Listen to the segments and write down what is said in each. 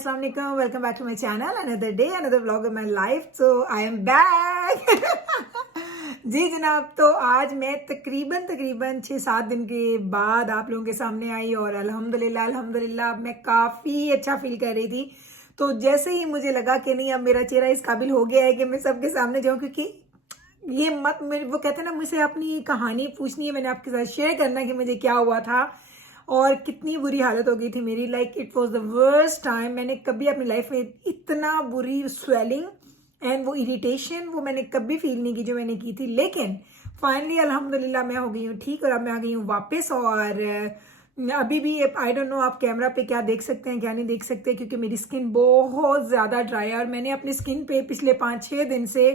अस्सलाम वालेकुम, welcome back to my channel. Another day another vlog of my life. So I am back. जी जनाब, तो आज मैं तकरीबन 6-7 दिन के बाद आप लोगों के सामने आई और अल्हम्दुलिल्लाह मैं काफ़ी अच्छा फील कर रही थी। तो जैसे ही मुझे लगा कि नहीं, अब मेरा चेहरा इस काबिल हो गया है कि मैं सबके सामने जाऊँ, क्योंकि ये मत मेरे वो कहते हैं ना, मुझसे अपनी कहानी पूछनी है, मैंने आपके साथ शेयर करना है कि मुझे क्या हुआ था और कितनी बुरी हालत हो गई थी मेरी। Like it was the worst time. मैंने कभी अपनी लाइफ में इतना बुरी स्वेलिंग एंड वो इरिटेशन वो मैंने कभी फील नहीं की जो मैंने की थी। लेकिन फाइनली अल्हम्दुलिल्लाह मैं हो गई हूँ ठीक, और अब मैं आ गई हूँ वापस। और अभी भी आई डोंट नो आप कैमरा पे क्या देख सकते हैं क्या नहीं देख सकते, क्योंकि मेरी स्किन बहुत ज़्यादा ड्राई है और मैंने अपनी स्किन पे पिछले 5-6 दिन से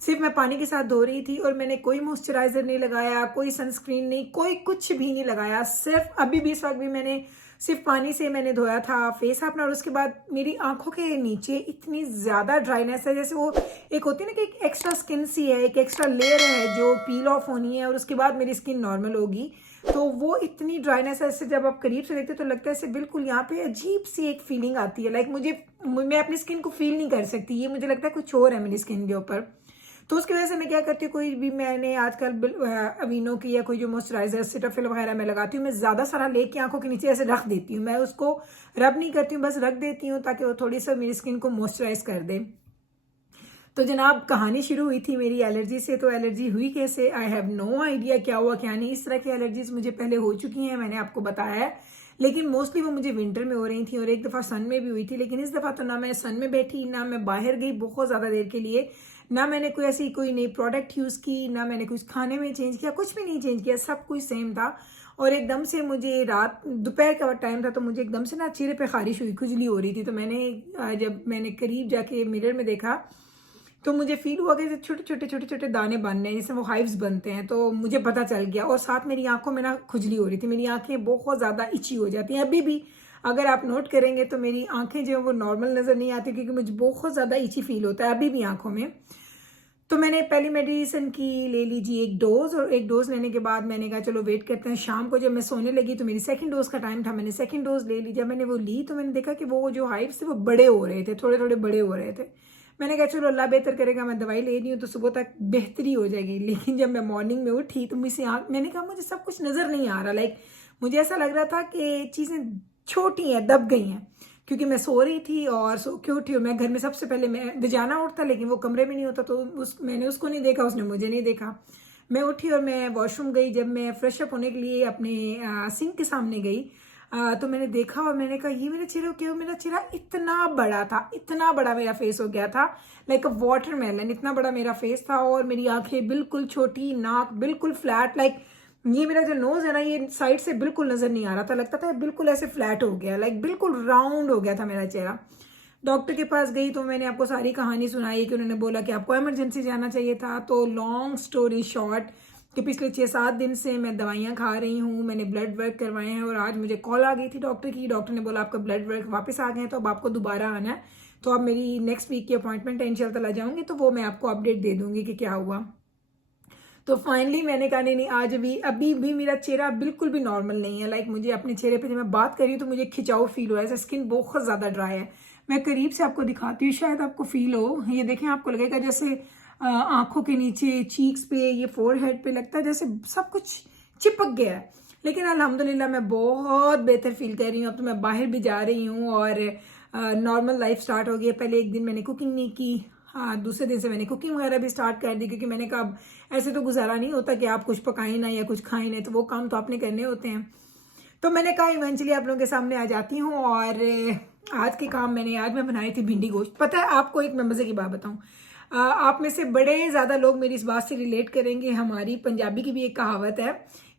सिर्फ मैं पानी के साथ धो रही थी और मैंने कोई मॉइस्चराइजर नहीं लगाया, कोई सनस्क्रीन नहीं, कोई कुछ भी नहीं लगाया। सिर्फ अभी भी इस वक्त भी मैंने सिर्फ पानी से मैंने धोया था फेस अपना, और उसके बाद मेरी आंखों के नीचे इतनी ज़्यादा ड्राइनेस है, जैसे वो एक होती है ना कि एक एक्स्ट्रा स्किन सी है, एक एक्स्ट्रा लेयर है जो पील ऑफ होनी है और उसके बाद मेरी स्किन नॉर्मल होगी। तो वो इतनी ड्राइनेस है, ऐसे जब आप करीब से देखते तो लगता है ऐसे बिल्कुल यहाँ पे अजीब सी एक फीलिंग आती है। लाइक मैं अपनी स्किन को फील नहीं कर सकती, ये मुझे लगता है कुछ और है मेरी स्किन के ऊपर। तो उसकी वजह से मैं क्या करती हूँ, कोई भी मैंने आजकल अवीनो की या कोई जो मॉइस्चराइजर सिटाफिल वगैरह मैं लगाती हूँ, मैं ज़्यादा सारा लेके आंखों के नीचे ऐसे रख देती हूँ। मैं उसको रब नहीं करती हूँ, बस रख देती हूँ ताकि वो थोड़ी सा मेरी स्किन को मॉइस्चराइज कर दे। तो जनाब कहानी शुरू हुई थी मेरी एलर्जी से। तो एलर्जी हुई कैसे, आई हैव नो आइडिया क्या हुआ क्या नहीं। इस तरह की एलर्जीज मुझे पहले हो चुकी हैं, मैंने आपको बताया है, लेकिन मोस्टली वो मुझे विंटर में हो रही थी और एक दफ़ा सन में भी हुई थी। लेकिन इस दफ़ा तो ना मैं सन में बैठी, ना मैं बाहर गई बहुत ज़्यादा देर के लिए, ना मैंने कोई नई प्रोडक्ट यूज़ की, ना मैंने कुछ खाने में चेंज किया, कुछ भी नहीं चेंज किया, सब कुछ सेम था। और एकदम से मुझे दोपहर का टाइम था, तो मुझे एकदम से ना चेहरे पे खारिश हुई, खुजली हो रही थी। तो जब मैंने करीब जाके मिरर में देखा तो मुझे फील हुआ कि छोटे छोटे दाने बनने हैं, जैसे वो हाइव्स बनते हैं। तो मुझे पता चल गया, और साथ मेरी आंखों में ना खुजली हो रही थी, मेरी आंखें बहुत ज़्यादा इची हो जाती हैं अभी भी। अगर आप नोट करेंगे तो मेरी आंखें जो है वो नॉर्मल नज़र नहीं आती, क्योंकि मुझे बहुत ज़्यादा इची फील होता है अभी भी आंखों में। तो मैंने पहली मेडिसिन की ले लीजिए एक डोज, और एक डोज लेने के बाद मैंने कहा चलो वेट करते हैं। शाम को जब मैं सोने लगी तो मेरी सेकंड डोज का टाइम था, मैंने सेकंड डोज ले ली। जब मैंने वो ली तो मैंने देखा कि वो जो हाइव्स थे वो बड़े हो रहे थे, थोड़े थोड़े बड़े हो रहे थे। मैंने कहा चलो अल्लाह बेहतर करेगा, मैं दवाई ले रही हूँ तो सुबह तक बेहतरी हो जाएगी। लेकिन जब मैं मॉर्निंग में उठी तो मैंने कहा मुझे सब कुछ नज़र नहीं आ रहा। लाइक मुझे ऐसा लग रहा था कि चीज़ें छोटी हैं, दब गई हैं, क्योंकि मैं सो रही थी और सो के उठी। और मैं घर में सबसे पहले मैं बिजाना उठता, लेकिन वो कमरे में नहीं होता, तो मैंने उसको नहीं देखा, उसने मुझे नहीं देखा। मैं उठी और मैं वॉशरूम गई। जब मैं फ्रेश अप होने के लिए अपने सिंक के सामने गई तो मैंने देखा और मैंने कहा ये मेरे चेहरे क्यों, मेरा चेहरा इतना बड़ा था, इतना बड़ा मेरा फेस हो गया था, लाइक अ वाटरमेलन, इतना बड़ा मेरा फेस था। और मेरी आंखें बिल्कुल छोटी, नाक बिल्कुल फ्लैट, लाइक ये मेरा जो नोज है ना, ये साइड से बिल्कुल नजर नहीं आ रहा था, लगता था बिल्कुल ऐसे फ्लैट हो गया, लाइक बिल्कुल राउंड हो गया था मेरा चेहरा। डॉक्टर के पास गई तो मैंने आपको सारी कहानी सुनाई कि उन्होंने बोला कि आपको इमरजेंसी जाना चाहिए था। तो लॉन्ग स्टोरी शॉर्ट कि पिछले 6-7 दिन से मैं दवाइयाँ खा रही हूँ, मैंने ब्लड वर्क करवाए हैं, और आज मुझे कॉल आ गई थी डॉक्टर की। डॉक्टर ने बोला आपका ब्लड वर्क वापस आ गए हैं, तो अब आपको दोबारा आना है। तो अब मेरी नेक्स्ट वीक की अपॉइंटमेंट है, इंशाल्लाह जाऊँगी तो वो मैं आपको अपडेट दे दूँगी कि क्या हुआ। तो फाइनली मैंने कहा नहीं आज भी अभी भी मेरा चेहरा बिल्कुल भी नॉर्मल नहीं है। लाइक मुझे अपने चेहरे पे जब मैं बात कर रही हूँ तो मुझे खिंचाव फील हो रहा है, ऐसा स्किन बहुत ज़्यादा ड्राई है। मैं करीब से आपको दिखाती हूँ, शायद आपको फील हो। ये देखें, आपको लगेगा जैसे आंखों के नीचे, चीक्स पे, ये फोरहेड पे लगता है जैसे सब कुछ चिपक गया है। लेकिन अल्हम्दुलिल्लाह मैं बहुत बेहतर फील कर रही हूँ। अब तो मैं बाहर भी जा रही हूँ और नॉर्मल लाइफ स्टार्ट हो गई है। पहले एक दिन मैंने कुकिंग नहीं की, हाँ दूसरे दिन से मैंने कुकिंग वगैरह भी स्टार्ट कर दी, क्योंकि मैंने कहा अब ऐसे तो गुजारा नहीं होता कि आप कुछ पकाएं ना या कुछ खाएं ना, तो वो काम तो आपने करने होते हैं। तो मैंने कहा इवेंचुअली आप लोगों के सामने आ जाती हूँ। और आज के काम आज मैं बनाई थी भिंडी गोश्त। पता है आपको, एक मैं मज़े की बात बताऊँ, आप में से बड़े ज़्यादा लोग मेरी इस बात से रिलेट करेंगे। हमारी पंजाबी की भी एक कहावत है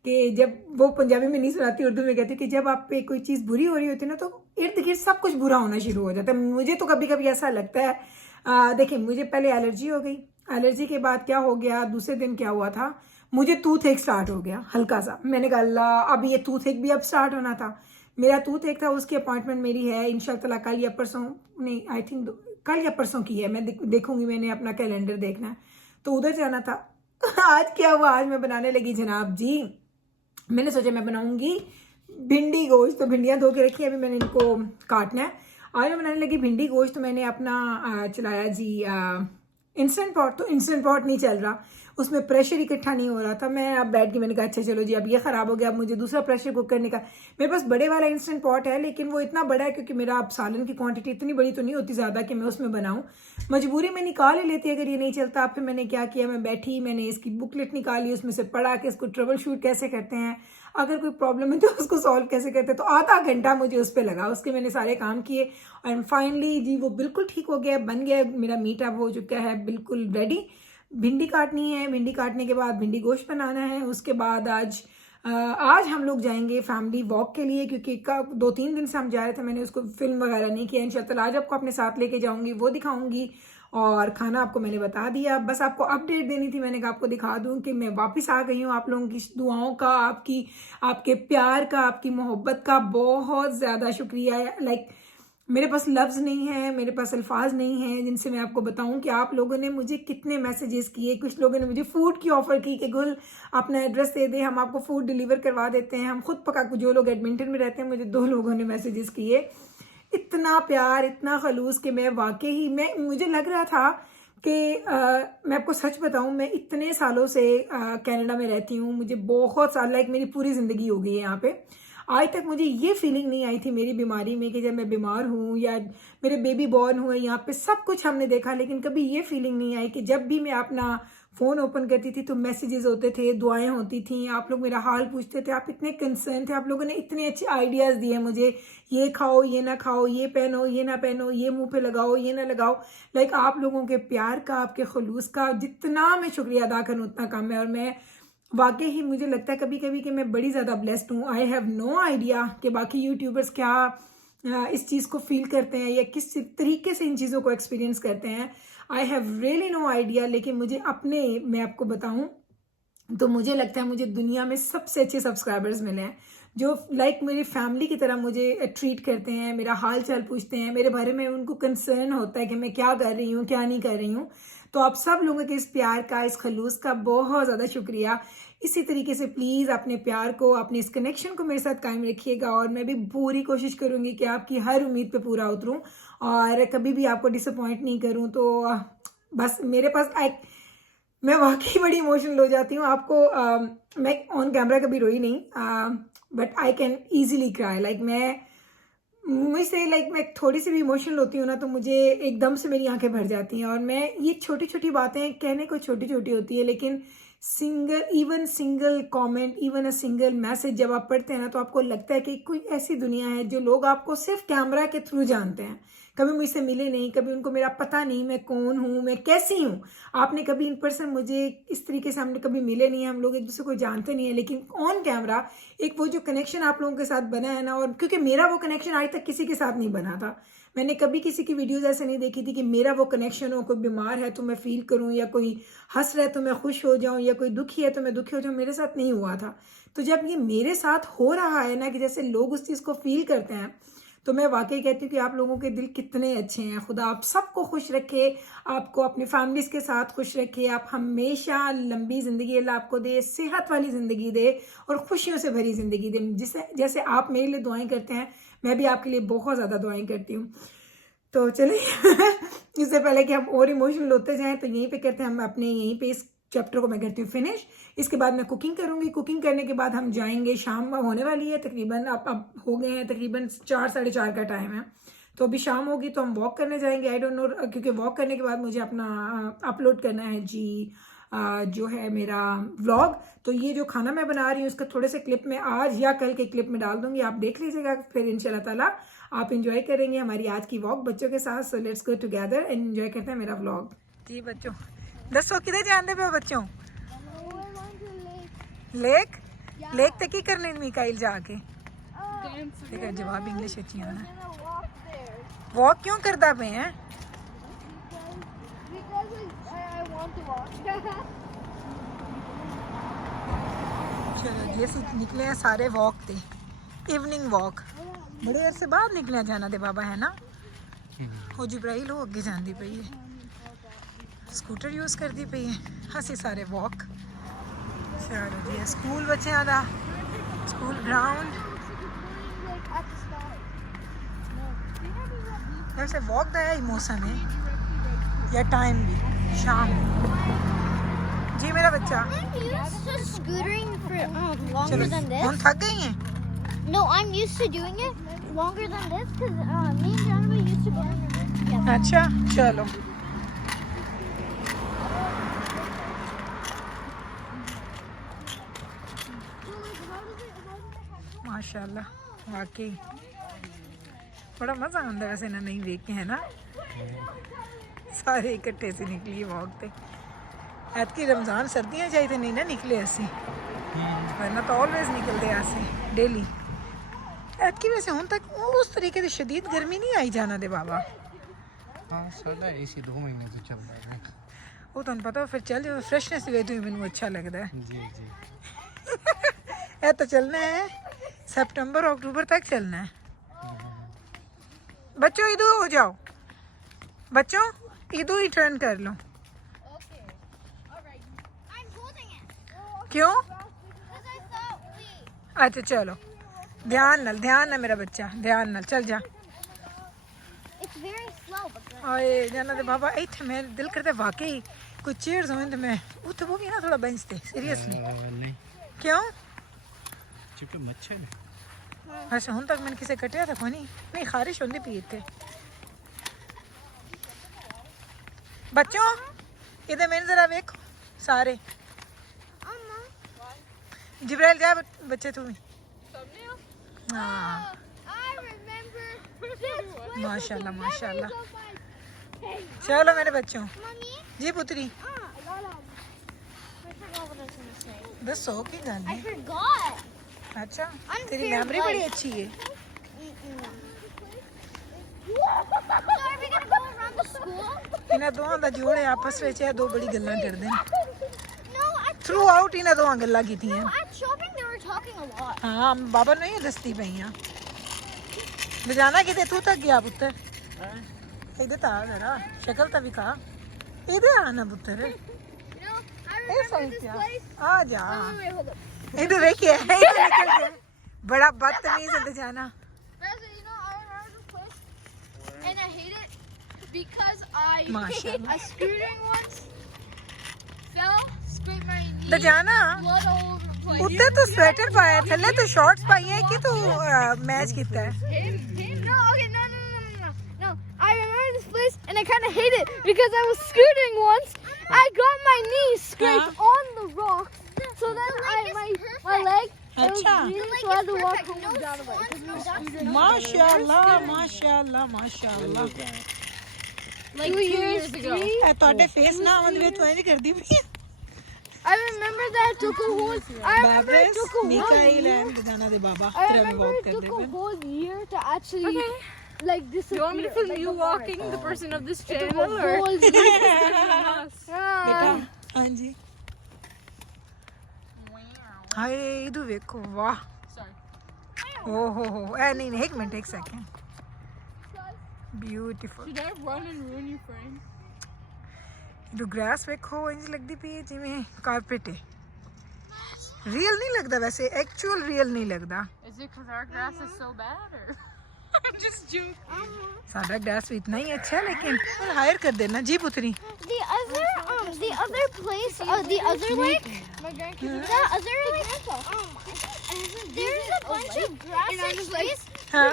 कि जब वो पंजाबी में नहीं सुनाती, उर्दू में कहती कि जब आप पे कोई चीज़ बुरी हो रही होती है ना, तो इर्द गिर्द सब कुछ बुरा होना शुरू हो जाता है। मुझे तो कभी कभी ऐसा लगता है। देखिए मुझे पहले एलर्जी हो गई, एलर्जी के बाद क्या हो गया, दूसरे दिन क्या हुआ था, मुझे टूथ एक स्टार्ट हो गया हल्का सा। मैंने कहा अल्लाह, अब ये टूथ एक भी अब स्टार्ट होना था। मेरा टूथ एक था, उसकी अपॉइंटमेंट मेरी है इंशाल्लाह कल या परसों, नहीं आई थिंक कल या परसों की है। मैं देखूंगी, मैंने अपना कैलेंडर देखना है, तो उधर जाना था। आज क्या हुआ, आज मैं बनाने लगी जनाब जी, मैंने सोचा मैं बनाऊंगी भिंडी गोश्त। तो भिंडियाँ धो के रखी है, अभी मैंने इनको काटना है। आज मैं बनाने लगी भिंडी गोश्त। तो मैंने अपना चलाया जी इंस्टेंट पॉट। तो इंस्टेंट पॉट नहीं चल रहा, उसमें प्रेशर इकट्ठा नहीं हो रहा था। मैं अब बैठ के मैंने कहा अच्छा चलो जी अब ये ख़राब हो गया, अब मुझे दूसरा प्रेशर कुक करने का। मेरे पास बड़े वाला इंस्टेंट पॉट है, लेकिन वो इतना बड़ा है क्योंकि मेरा अब सालन की क्वांटिटी इतनी बड़ी तो नहीं होती ज़्यादा कि मैं उसमें बनाऊँ। मजबूरी में निकाल ही लेती अगर ये नहीं चलता। फिर मैंने क्या किया, मैं बैठी, मैंने इसकी बुकलेट निकाली, उसमें से पढ़ा कि इसको ट्रबल शूट कैसे करते हैं, अगर कोई प्रॉब्लम है तो उसको सॉल्व कैसे करते हैं। तो आधा घंटा मुझे उस पर लगा, उसके मैंने सारे काम किए एंड फाइनली जी वो बिल्कुल ठीक हो गया, बन गया मेरा मीट। अब हो चुका है बिल्कुल रेडी। भिंडी काटनी है, भिंडी काटने के बाद भिंडी गोश्त बनाना है। उसके बाद आज हम लोग जाएंगे फैमिली वॉक के लिए, क्योंकि 2-3 दिन से हम जा रहे थे। मैंने उसको फिल्म वगैरह नहीं किया। इंशाल्लाह आज आपको अपने साथ लेके जाऊंगी, वो दिखाऊंगी। और खाना आपको मैंने बता दिया, बस आपको अपडेट देनी थी। मैंने कहा आपको दिखा दूं कि मैं वापस आ गई हूँ। आप लोगों की दुआओं का, आपके प्यार का, आपकी मोहब्बत का बहुत ज़्यादा शुक्रिया। लाइक मेरे पास लफ्ज़ नहीं है, मेरे पास अल्फाज नहीं हैं जिनसे मैं आपको बताऊं कि आप लोगों ने मुझे कितने मैसेजेस किए। कुछ लोगों ने मुझे फ़ूड की ऑफ़र की कि गुल अपना एड्रेस दे दे, हम आपको फ़ूड डिलीवर करवा देते हैं, हम खुद पका। जो लोग एडमिंटन में रहते हैं, मुझे 2 लोगों ने मैसेजेस किए। इतना प्यार, इतना खलूस कि मैं वाकई मुझे लग रहा था कि मैं आपको सच बताऊं, मैं इतने सालों से कनाडा में रहती हूँ। मुझे बहुत साल, लाइक मेरी पूरी ज़िंदगी हो गई है यहाँ पे। आज तक मुझे ये फीलिंग नहीं आई थी मेरी बीमारी में कि जब मैं बीमार हूँ या मेरे बेबी बॉर्न हुए, यहाँ पे सब कुछ हमने देखा, लेकिन कभी ये फीलिंग नहीं आई कि जब भी मैं अपना फ़ोन ओपन करती थी तो मैसेजेस होते थे, दुआएं होती थी, आप लोग मेरा हाल पूछते थे, आप इतने कंसर्न थे, आप लोगों ने इतने अच्छे आइडियाज़ दिए मुझे, ये खाओ, ये ना खाओ, ये पहनो, ये ना पहनो, ये मुंह पे लगाओ, ये ना लगाओ। लाइक आप लोगों के प्यार का, आपके खलूस का जितना मैं शुक्रिया अदा करूँ उतना कम है। और मैं वाकई ही मुझे लगता है कभी कभी कि मैं बड़ी ज़्यादा ब्लेस्ड हूँ। आई हैव नो आइडिया कि बाकी यूट्यूबर्स क्या इस चीज़ को फील करते हैं या किस तरीके से इन चीज़ों को एक्सपीरियंस करते हैं। I have really no idea. लेकिन मैं आपको बताऊँ तो मुझे लगता है मुझे दुनिया में सबसे अच्छे सब्सक्राइबर्स मिले हैं, जो लाइक मेरी फैमिली की तरह मुझे ट्रीट करते हैं, मेरा हाल चाल पूछते हैं, मेरे बारे में उनको कंसर्न होता है कि मैं क्या कर रही हूँ, क्या नहीं कर रही हूँ। तो आप सब लोगों के इस प्यार का, इस खलूस का बहुत ज़्यादा शुक्रिया। इसी तरीके से प्लीज़ अपने प्यार को, अपने इस कनेक्शन को मेरे साथ कायम रखिएगा। और मैं भी पूरी कोशिश करूँगी कि आपकी हर उम्मीद पे पूरा उतरूँ और कभी भी आपको डिसअपॉइंट नहीं करूँ। तो बस मेरे पास मैं वाकई बड़ी इमोशनल हो जाती हूँ। मैं ऑन कैमरा कभी रोई नहीं, but I can easily cry. मैं थोड़ी सी भी इमोशनल होती हूँ ना तो मुझे एकदम से मेरी आंखें भर जाती हैं। और ये छोटी छोटी बातें कहने को छोटी छोटी होती है, लेकिन single comment, even a single message जब आप पढ़ते हैं ना तो आपको लगता है कि कोई ऐसी दुनिया है जो लोग आपको सिर्फ कैमरा के थ्रू जानते हैं, कभी मुझसे मिले नहीं, कभी उनको मेरा पता नहीं मैं कौन हूँ, मैं कैसी हूँ। आपने कभी इन पर्सन मुझे इस तरीके से हमने कभी मिले नहीं, हम लोग एक दूसरे को जानते नहीं है, लेकिन ऑन कैमरा एक वो जो कनेक्शन आप लोगों के साथ बना है ना, और क्योंकि मेरा वो कनेक्शन आज तक किसी के साथ नहीं बना था। मैंने कभी किसी की वीडियोज़ ऐसे नहीं देखी थी कि मेरा वो कनेक्शन हो, कोई बीमार है तो मैं फील करूं, या कोई हंस रहा है तो मैं खुश हो जाऊं, या कोई दुखी है तो मैं दुखी हो जाऊं। मेरे साथ नहीं हुआ था। तो जब ये मेरे साथ हो रहा है ना कि जैसे लोग उस चीज़ को फील करते हैं, तो मैं वाकई कहती हूँ कि आप लोगों के दिल कितने अच्छे हैं। खुदा आप सबको खुश रखे, आपको अपनी फैमिलीज़ के साथ खुश रखे। आप हमेशा लंबी ज़िंदगी अल्लाह आपको दे, सेहत वाली ज़िंदगी दे और खुशियों से भरी ज़िंदगी दे। जैसे आप मेरे लिए दुआएं करते हैं, मैं भी आपके लिए बहुत ज़्यादा दुआएं करती हूँ। तो चलिए इससे पहले कि हम और इमोशनल होते जाएं तो यहीं पे करते हैं हम अपने, यहीं पे इस चैप्टर को मैं करती हूँ फिनिश। इसके बाद मैं कुकिंग करूँगी। कुकिंग करने के बाद हम जाएंगे, शाम होने वाली है तकरीबन, अब हो गए हैं तकरीबन 4 साढ़े 4 का टाइम है, तो अभी शाम होगी तो हम वॉक करने जाएंगे। आई डोंट नो, क्योंकि वॉक करने के बाद मुझे अपना अपलोड करना है जी जो है मेरा व्लॉग। तो ये जो खाना मैं बना रही हूँ उसका थोड़े से क्लिप में आज या कल के क्लिप में डाल दूंगी, आप देख लीजिएगा। फिर इंशाल्लाह ताला आप इंजॉय करेंगे हमारी आज की वॉक बच्चों के साथ। So let's go together and enjoy करते हैं मेरा व्लॉग। जी बच्चों, दसो किधर जाते पे बच्चों? लेक तक ही करने मिकाइल जाके देखा जवाब इंग्लिश अच्छी आना। वॉक क्यों करता पे हैं? चलो ये निकले हैं सारे वॉक थे, इवनिंग वॉक। बड़े अरसे बाद निकले जाना दे बाबा है ना। हो जिब्राइल हो अगे जाती पई है, स्कूटर यूज़ करती पई है, हसी सारे वॉक। चलो जी स्कूल बच्चों का स्कूल ग्राउंड। वैसे वॉक का है ही मौसम है या टाइम भी शाम जी मेरा बच्चा Scootering for longer चलो than this. हम थक गई हैं No, I'm used to doing it longer than this because me and Jonathan used to go on the road together. अच्छा चलो माशाल्लाह वाकई बड़ा मज़ा आता है वैसे ना नहीं देख के है ना सारे इकट्ठे से निकली वॉक पे ऐतकी रमज़ान सर्दियाँ चाहिए थे नहीं ना निकले ऐसे वरना तो ऑलवेज निकलते ऐसे डेली ऐतकी वैसे हूँ तक उस तरीके से शदीद गर्मी नहीं आई जाना दे बाबा हाँ साढ़ा AC 2 महीने से चल रहा है वो तो पता फिर चल जाओ फ्रेशनेस वे तो मैंने अच्छा लगता है जी जी ये तो चलना है सितंबर अक्टूबर तक चलना है बच्चों इधर हो जाओ बच्चों इधर ही टर्न कर लो Okay. All right. I'm holding it. क्यों Because I thought we. अच्छा चलो ध्यान ना मेरा बच्चा ध्यान नाल चल जा It's very slow, but good. आए जाना दे बाबा इत्थे मैं दिल करता वाकई कोई चेयर्स हों तो मैं उत्थे वो भी ना थोड़ा बेंच ते सीरियसली नहीं क्यों चिपके मच्छर है अच्छा हुन तक मैंने किसे कटिया था कोनी नहीं खारिश होंदी पी थे बच्चों इधर मैंने जरा देखो सारे जिब्राइल जा बच्चे तू भी हाँ I remember this place. माशाल्लाह माशाल्लाह Hey, चलो मेरे बच्चों Mommy. जी पुत्री I forgot what I was gonna say. दसो की गल I है forgot. अच्छा Unfair तेरी मेमोरी बड़ी life. अच्छी है So are we gonna go around the school? इन्हां दोवां दा जोड़े आपस विच है दो बड़ी गल्लां करदे ने No, थ्रू आउट इन्हां दोवां गल्लां कीतियां at shopping they were talking a lot. हाँ बाबा नहीं दसती पईयां बजाना किते तू तक गया पुत्तर इधर ता जरा शक्ल ता विखा इधर आना पुत्तर No, I ए remember सही this क्या place. आ जा Wait, hold up. इधर देखिए इधर निकल गया बड़ा बदतमीज है जाना Reza, you know, I remember this place, and I hate it because I Mashallah. I scootering once, fell, scraped my knee, तो जाना blood all over the place. उत्ते तो स्वेटर पाया थल्ले तो शॉर्ट्स पाई है कि तू मैच कीता है Him? No, okay, no. I remember this place, and I kind of hate it because I was scootering once. I got my knee scraped on the rocks, so then my leg. It was अच्छा bleeding, so I had to walk home down the way. माशाल्लाह माशाल्लाह माशाल्लाह Like 2 years ago. ए ਤੁਹਾਡੇ face ਨਾ ਆਉਂਦੇ ਵੇ ਤੂੰ ਇੰਜ ਕਰਦੀ ਪਈ I remember that it took a whole. I remember it ਬਾਬਰਸ took a whole ਨਿਕਾਈ year. ਲੈਣ ਜਾਣਾ ਦੇ ਬਾਬਾ I ਤੇਰਾ remember ਵੌਕ it ਕਰਦੇ took a ਪਏ whole year to actually like disappear. You want me to film like, you the water. walking the person of this It took a channel or whole year. ਬੇਟਾ ਹਾਂਜੀ ਹਾਏ ਇਧਰ ਵੇਖੋ ਵਾਹ ਓ ਹੋ ਐ ਨਹੀਂ ਨਹੀਂ ਇੱਕ ਮਿੰਟ ਇੱਕ second beautiful Should I run and ruin your frame? ਜੋ ਗ੍ਰਾਸ ਵੇਖੋ ਇੰਜ ਲੱਗਦੀ ਪਈ ਹੈ ਜਿਵੇਂ ਕਾਰਪੇਟ ਹੈ ਰੀਅਲ ਨਹੀਂ ਲੱਗਦਾ ਵੈਸੇ ਐਕਚੁਅਲ ਰੀਅਲ ਨਹੀਂ ਲੱਗਦਾ Is it because our grass is so bad or? I'm just joking. ਸਾਡਾ ਗ੍ਰਾਸ ਵੀ ਇਤਨਾ ਹੀ ਅੱਛਾ ਹੈ ਲੇਕਿਨ ਹਾਇਰ ਕਰ ਦੇਣਾ ਜੀ ਪੁੱਤਰੀ The other place, the other lake, the other lake, there's a bunch of grass and trees. ਹਾਂ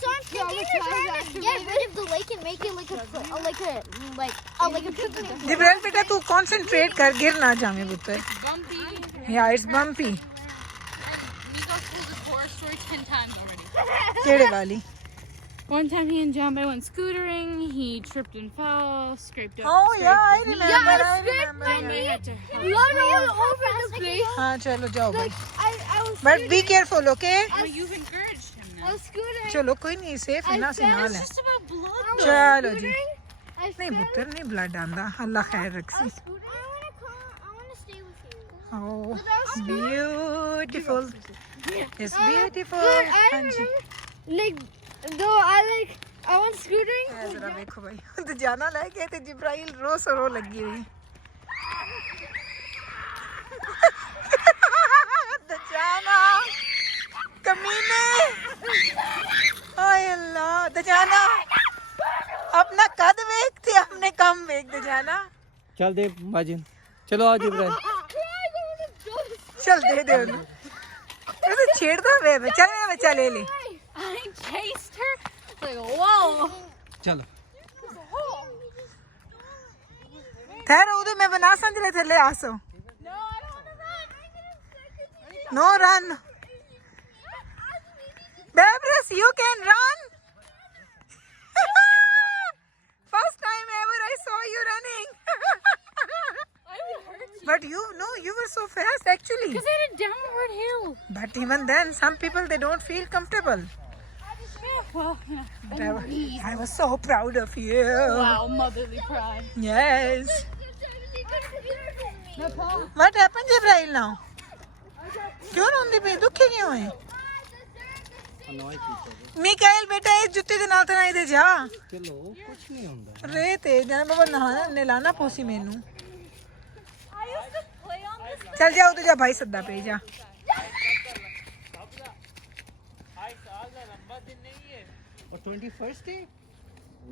So I'm thinking of trying to get rid of the lake and make it like a picnic. जिब्राइल बेटा तू concentrate कर गिर ना जावे पुत्र Bumpy. या it's bumpy We got told this horror story 10 times already. केड़े वाली One time he and John Bay went scootering, he tripped and fell, scraped up. Oh yeah, I scraped his knee. remember. I scraped remember. my knee. Had to help. Blood all over the place. हाँ चलो जाओ भाई I was but be careful okay Well, you've encouraged him I now. was scootering. चलो कोई नहीं safe है ना से नाल है It's just about blood. चलो जी I नहीं पुत्र नहीं ब्लड आंदा अल्लाह खैर रखसी I want to stay with you. Oh beautiful it's beautiful I हाँ जी remember, like, though I went scootering. ऐ जरा देखो भाई तो जाना ले गए थे जिब्राइल रो सरो लगी हुई तो जाना कमीने हाय अल्लाह तो जाना देख दे जाना चल दे माजिन चलो आज इब्राहिम चल दे दे उन्हें उसे छेड़ता वे चल मेरा बच्चा ले ले I chased her. Like, whoa. चलो ठहरो उधर मैं बना समझ रहे थे ले आसो नो रन Beatrice you can run first time ever I saw you running but you were so fast actually Because I had a downward hill. but even then some people they don't feel comfortable Yeah, well, I was so proud of you wow, motherly pride. yes No, Paul. what happened Jibrail now क्यों रोंदे पे दुखी क्यों है मिकाइल बेटा इस जुत्ते दे नाल ते ना इधर जा चलो कुछ नहीं होता रे ते जाने बाबा नहाना ने लाना पोसी मेनू चल जा उधर जा भाई सद्दा पे जा और 21st डे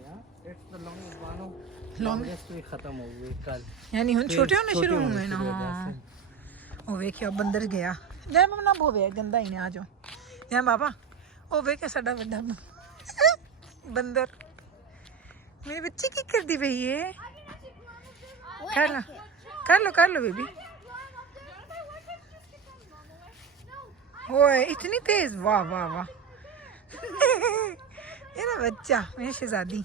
या इट्स द लॉन्गेस्ट वीक खत्म हो गई कल यानी हुन छोटे होने शुरू होने हुए ना शुरू हो गए हाँ थे। ओ वेखियो बंदर गया जाने बाबा ना बोवे गंदा ही ने आ जाओ जाने बाबा ओ वेखे साडा वड्डा बंदर मेरी बच्ची की करदी पई है कर लो बेबी ओए इतनी तेज वाह वाह वाह मेरा बच्चा मेरी शहजादी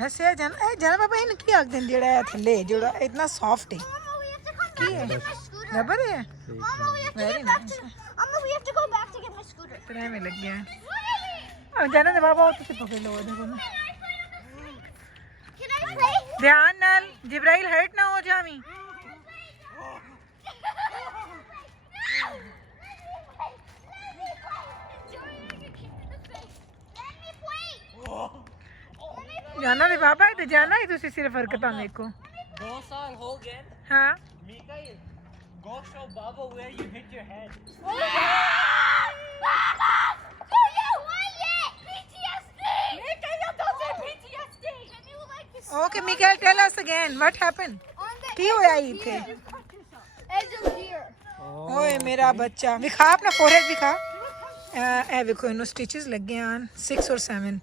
वैसे जाना पापा इन की आख दिन जेड़ा है थल्ले जेड़ा इतना सॉफ्ट है की है रबर है very nice Mama, we have to go back to get my scooter. तरह में लग गया है अब जाना दे बाबा तो पकड़ लो देखो ना Can I play? ध्यान नाल जिब्राइल हर्ट ना हो जामी जाना दे बाबा ते जाना ही तुसी सिर्फ हरकतां देखो 2 साल हो गए हाँ Mikail go show Baba where you hit your head Do you want it? PTSD! Don't say PTSD! Can you like this? Okay, Mikael, tell us again what happened. की होया इथे? Edge of deer. ओए मेरा बच्चा विखा अपना फोरहेड विखा ए देखो इनो stitches लगे हैं 6 और 7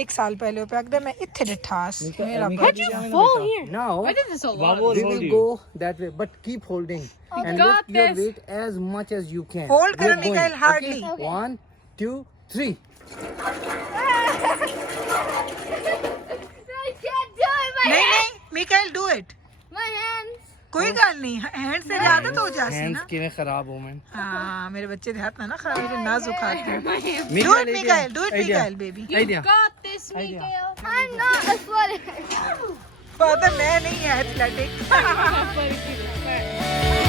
एक साल पहले पे अगर मैं इथे डिठास मेरा बच्चा Fall here. now I did this a lot. Baba we will go that way but keep holding and got lift your this. weight as much as you can Hold We are करो, Mikael, going. hardly. Okay? 1 2 3 I can't do it. My नहीं नहीं Mikael do it My hands. कोई गल नहीं hand से ज्यादा तो हो जासी hands ना किने खराब हो मैं हाँ मेरे बच्चे दे हाथ ना खराब मेरे नाजुक हाथ हैं Mikael, do it Mikael baby idea Got this, Mikael. I'm not athletic. Father मैं नहीं है एथलेटिक Athletic people.